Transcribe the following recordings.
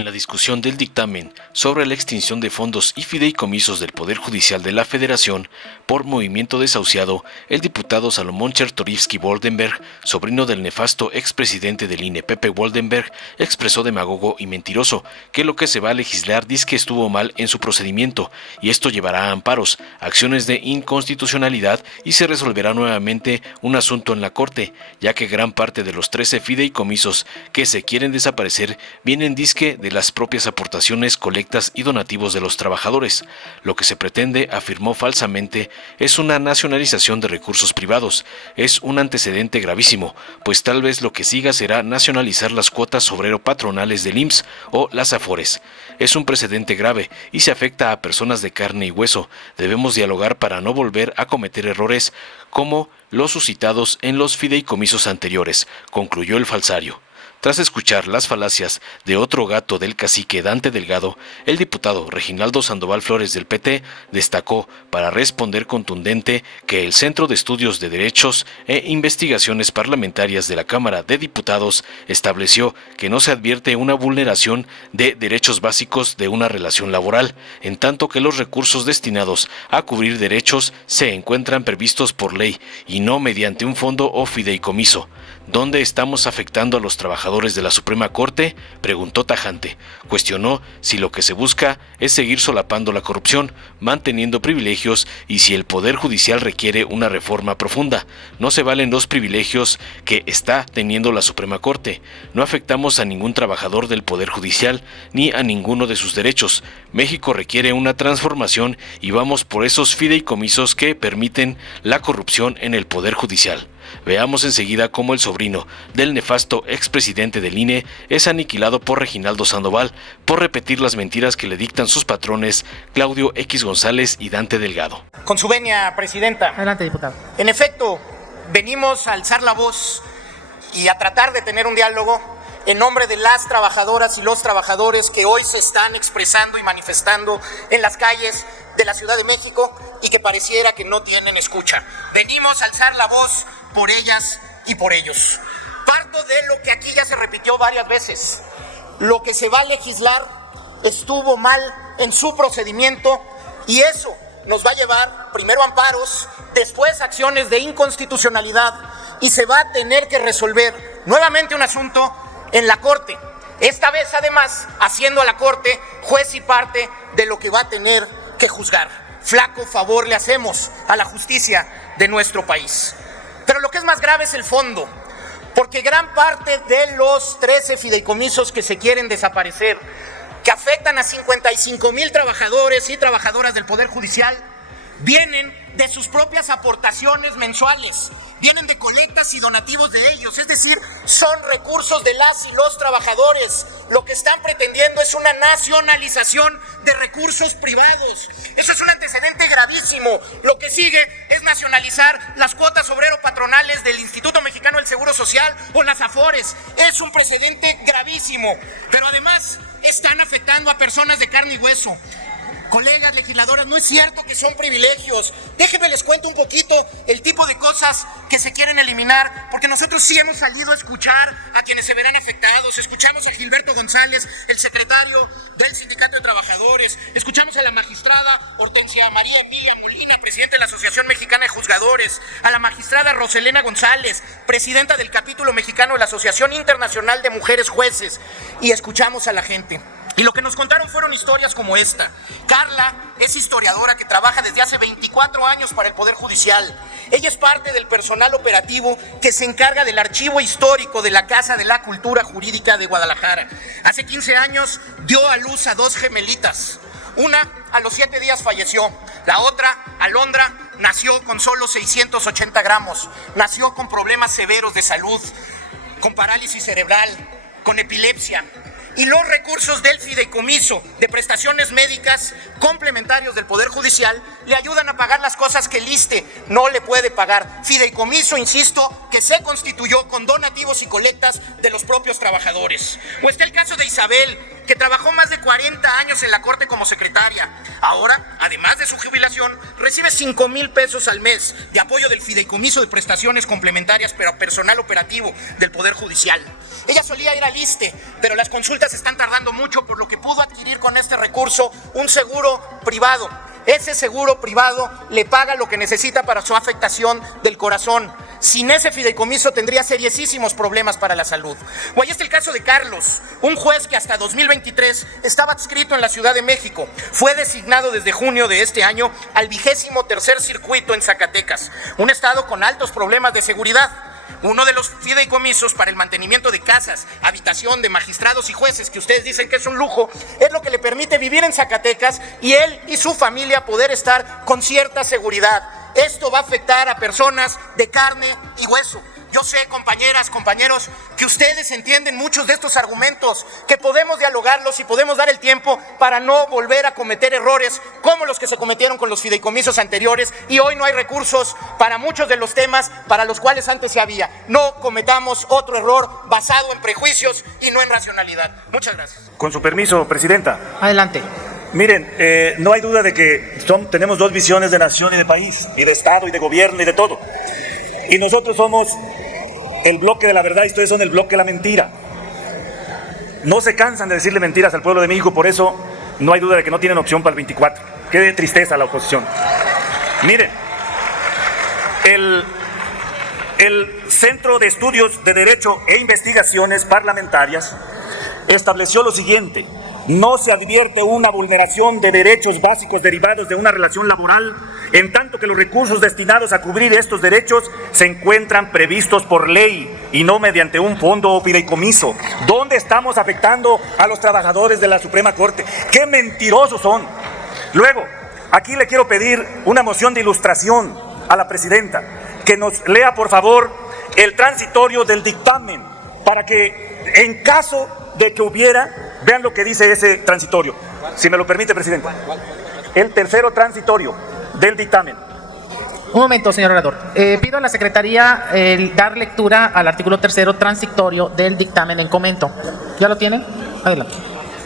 En la discusión del dictamen sobre la extinción de fondos y fideicomisos del Poder Judicial de la Federación por movimiento desahuciado, el diputado Salomón Chertorivsky-Woldenberg, sobrino del nefasto expresidente del INE Pepe Woldenberg, expresó demagogo y mentiroso que lo que se va a legislar dizque estuvo mal en su procedimiento y esto llevará a amparos, acciones de inconstitucionalidad y se resolverá nuevamente un asunto en la Corte, ya que gran parte de los 13 fideicomisos que se quieren desaparecer vienen dizque de las propias aportaciones, colectas y donativos de los trabajadores. Lo que se pretende, afirmó falsamente, es una nacionalización de recursos privados. Es un antecedente gravísimo, pues tal vez lo que siga será nacionalizar las cuotas obrero-patronales del IMSS o las AFORES. Es un precedente grave y se afecta a personas de carne y hueso. Debemos dialogar para no volver a cometer errores como los suscitados en los fideicomisos anteriores, concluyó el falsario. Tras escuchar las falacias de otro gato del cacique Dante Delgado, el diputado Reginaldo Sandoval Flores del PT destacó para responder contundente que el Centro de Estudios de Derechos e Investigaciones Parlamentarias de la Cámara de Diputados estableció que no se advierte una vulneración de derechos básicos de una relación laboral, en tanto que los recursos destinados a cubrir derechos se encuentran previstos por ley y no mediante un fondo o fideicomiso. ¿Dónde estamos afectando a los trabajadores de la Suprema Corte?, preguntó tajante. Cuestionó si lo que se busca es seguir solapando la corrupción, manteniendo privilegios y si el Poder Judicial requiere una reforma profunda. No se valen los privilegios que está teniendo la Suprema Corte. No afectamos a ningún trabajador del Poder Judicial ni a ninguno de sus derechos. México requiere una transformación y vamos por esos fideicomisos que permiten la corrupción en el Poder Judicial. Veamos enseguida cómo el sobrino del nefasto expresidente del INE es aniquilado por Reginaldo Sandoval por repetir las mentiras que le dictan sus patrones Claudio X González y Dante Delgado. Con su venia, presidenta. Adelante, diputado. En efecto, venimos a alzar la voz y a tratar de tener un diálogo en nombre de las trabajadoras y los trabajadores que hoy se están expresando y manifestando en las calles de la Ciudad de México y que pareciera que no tienen escucha. Venimos a alzar la voz por ellas y por ellos. Parto de lo que aquí ya se repitió varias veces. Lo que se va a legislar estuvo mal en su procedimiento y eso nos va a llevar primero a amparos, después acciones de inconstitucionalidad y se va a tener que resolver nuevamente un asunto en la Corte. Esta vez además haciendo a la Corte juez y parte de lo que va a tener que juzgar. Flaco favor le hacemos a la justicia de nuestro país. Pero lo que es más grave es el fondo, porque gran parte de los 13 fideicomisos que se quieren desaparecer, que afectan a 55,000 trabajadores y trabajadoras del Poder Judicial, vienen de sus propias aportaciones mensuales, vienen de colectas y donativos de ellos, es decir, son recursos de las y los trabajadores. Lo que están pretendiendo es una nacionalización de recursos privados. Eso es un antecedente gravísimo. Lo que sigue es nacionalizar las cuotas obrero-patronales del Instituto Mexicano del Seguro Social o las AFORES. Es un precedente gravísimo, pero además están afectando a personas de carne y hueso. Colegas legisladoras, no es cierto que son privilegios. Déjenme les cuento un poquito el tipo de cosas que se quieren eliminar, porque nosotros sí hemos salido a escuchar a quienes se verán afectados. Escuchamos a Gilberto González, el secretario del Sindicato de Trabajadores. Escuchamos a la magistrada Hortensia María Emilia Molina, presidenta de la Asociación Mexicana de Juzgadores. A la magistrada Roselena González, presidenta del capítulo mexicano de la Asociación Internacional de Mujeres Jueces. Y escuchamos a la gente. Y lo que nos contaron fueron historias como esta. Carla es historiadora que trabaja desde hace 24 años para el Poder Judicial. Ella es parte del personal operativo que se encarga del archivo histórico de la Casa de la Cultura Jurídica de Guadalajara. Hace 15 años dio a luz a 2 gemelitas. Una a los 7 días falleció. La otra, Alondra, nació con solo 680 gramos. Nació con problemas severos de salud, con parálisis cerebral, con epilepsia. Y los recursos del fideicomiso de prestaciones médicas complementarios del Poder Judicial le ayudan a pagar las cosas que el ISSSTE no le puede pagar. Fideicomiso, insisto, que se constituyó con donativos y colectas de los propios trabajadores. O está el caso de Isabel, que trabajó más de 40 años en la Corte como secretaria. Ahora, además de su jubilación, recibe 5,000 pesos al mes de apoyo del Fideicomiso de Prestaciones Complementarias pero personal operativo del Poder Judicial. Ella solía ir al ISSSTE, pero las consultas están tardando mucho, por lo que pudo adquirir con este recurso un seguro privado. Ese seguro privado le paga lo que necesita para su afectación del corazón. Sin ese fideicomiso tendría seriosísimos problemas para la salud. O ahí está el caso de Carlos, un juez que hasta 2023 estaba adscrito en la Ciudad de México. Fue designado desde junio de este año al 23º circuito en Zacatecas, un estado con altos problemas de seguridad. Uno de los fideicomisos para el mantenimiento de casas, habitación de magistrados y jueces, que ustedes dicen que es un lujo, es lo que le permite vivir en Zacatecas y él y su familia poder estar con cierta seguridad. Esto va a afectar a personas de carne y hueso. Yo sé, compañeras, compañeros, que ustedes entienden muchos de estos argumentos, que podemos dialogarlos y podemos dar el tiempo para no volver a cometer errores como los que se cometieron con los fideicomisos anteriores, y hoy no hay recursos para muchos de los temas para los cuales antes se había. No cometamos otro error basado en prejuicios y no en racionalidad. Muchas gracias. Con su permiso, Presidenta. Adelante. Miren, no hay duda de que tenemos dos visiones de nación y de país, y de Estado y de gobierno y de todo. Y nosotros somos el bloque de la verdad y ustedes son el bloque de la mentira. No se cansan de decirle mentiras al pueblo de México, por eso no hay duda de que no tienen opción para el 24. Qué tristeza la oposición. Miren, el Centro de Estudios de Derecho e Investigaciones Parlamentarias estableció lo siguiente: no se advierte una vulneración de derechos básicos derivados de una relación laboral, en tanto que los recursos destinados a cubrir estos derechos se encuentran previstos por ley y no mediante un fondo o fideicomiso. ¿Dónde estamos afectando a los trabajadores de la Suprema Corte? ¡Qué mentirosos son! Luego, aquí le quiero pedir una moción de ilustración a la Presidenta, que nos lea, por favor, el transitorio del dictamen, para que, en caso de que hubiera, vean lo que dice ese transitorio. Si me lo permite, Presidente. El tercero transitorio del dictamen. Un momento, señor orador. Pido a la Secretaría dar lectura al artículo tercero transitorio del dictamen en comento. ¿Ya lo tienen? Adelante.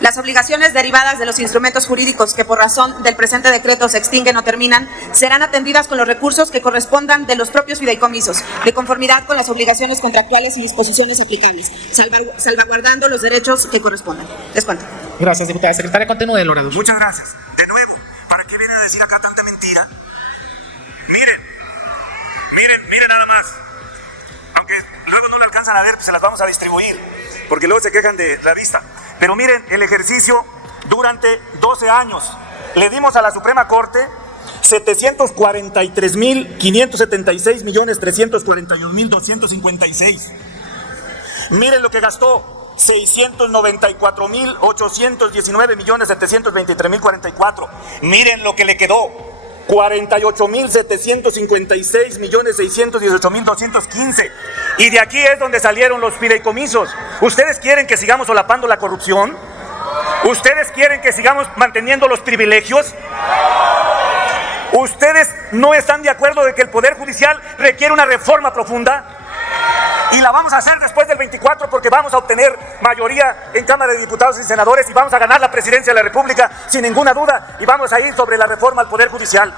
Las obligaciones derivadas de los instrumentos jurídicos que por razón del presente decreto se extinguen o terminan serán atendidas con los recursos que correspondan de los propios fideicomisos, de conformidad con las obligaciones contractuales y disposiciones aplicables, salvaguardando los derechos que correspondan. Les cuento. Gracias, diputada. Secretaria, continúe el orador. Muchas gracias. De nuevo, ¿para qué vienen a decir acá tanta mentira? Miren nada más. Aunque luego no le alcanzan a ver, pues se las vamos a distribuir, porque luego se quejan de la vista. Pero miren, el ejercicio durante 12 años le dimos a la Suprema Corte 743.576.341.256. Miren lo que gastó: 699.819.723.044. Miren lo que le quedó: 48.756.618.215. Y de aquí es donde salieron los fideicomisos. ¿Ustedes quieren que sigamos solapando la corrupción? ¿Ustedes quieren que sigamos manteniendo los privilegios? ¿Ustedes no están de acuerdo de que el Poder Judicial requiere una reforma profunda? Y la vamos a hacer después del 24, porque vamos a obtener mayoría en Cámara de Diputados y Senadores y vamos a ganar la presidencia de la República sin ninguna duda, y vamos a ir sobre la reforma al Poder Judicial.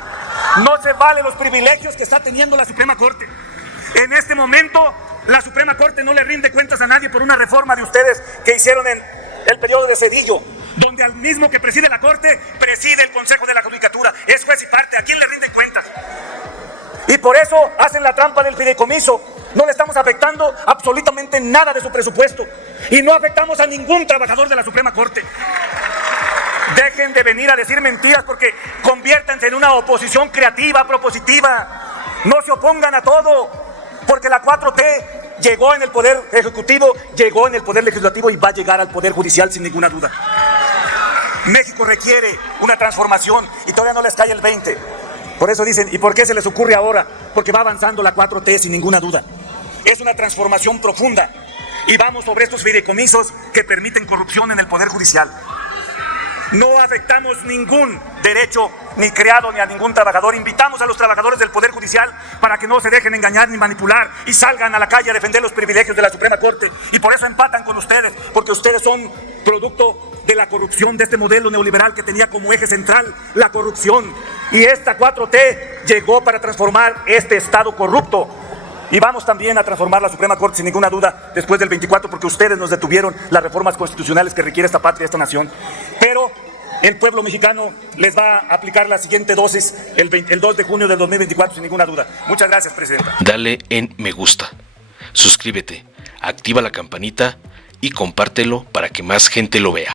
No se valen los privilegios que está teniendo la Suprema Corte. En este momento, la Suprema Corte no le rinde cuentas a nadie por una reforma de ustedes que hicieron en el periodo de Zedillo, donde al mismo que preside la Corte, preside el Consejo de la Judicatura. Es juez y parte. ¿A quién le rinde cuentas? Y por eso hacen la trampa del fideicomiso. No le estamos afectando absolutamente nada de su presupuesto. Y no afectamos a ningún trabajador de la Suprema Corte. Dejen de venir a decir mentiras, porque conviértanse en una oposición creativa, propositiva. No se opongan a todo, porque la 4T llegó en el Poder Ejecutivo, llegó en el Poder Legislativo y va a llegar al Poder Judicial sin ninguna duda. México requiere una transformación y todavía no les cae el 20. Por eso dicen, ¿y por qué se les ocurre ahora? Porque va avanzando la 4T sin ninguna duda. Es una transformación profunda y vamos sobre estos fideicomisos que permiten corrupción en el Poder Judicial. No afectamos ningún derecho ni creado ni a ningún trabajador. Invitamos a los trabajadores del Poder Judicial para que no se dejen engañar ni manipular y salgan a la calle a defender los privilegios de la Suprema Corte. Y por eso empatan con ustedes, porque ustedes son producto de la corrupción de este modelo neoliberal que tenía como eje central la corrupción. Y esta 4T llegó para transformar este Estado corrupto. Y vamos también a transformar la Suprema Corte, sin ninguna duda, después del 24, porque ustedes nos detuvieron las reformas constitucionales que requiere esta patria, esta nación. Pero el pueblo mexicano les va a aplicar la siguiente dosis el 2 de junio del 2024, sin ninguna duda. Muchas gracias, Presidenta. Dale en me gusta, suscríbete, activa la campanita y compártelo para que más gente lo vea.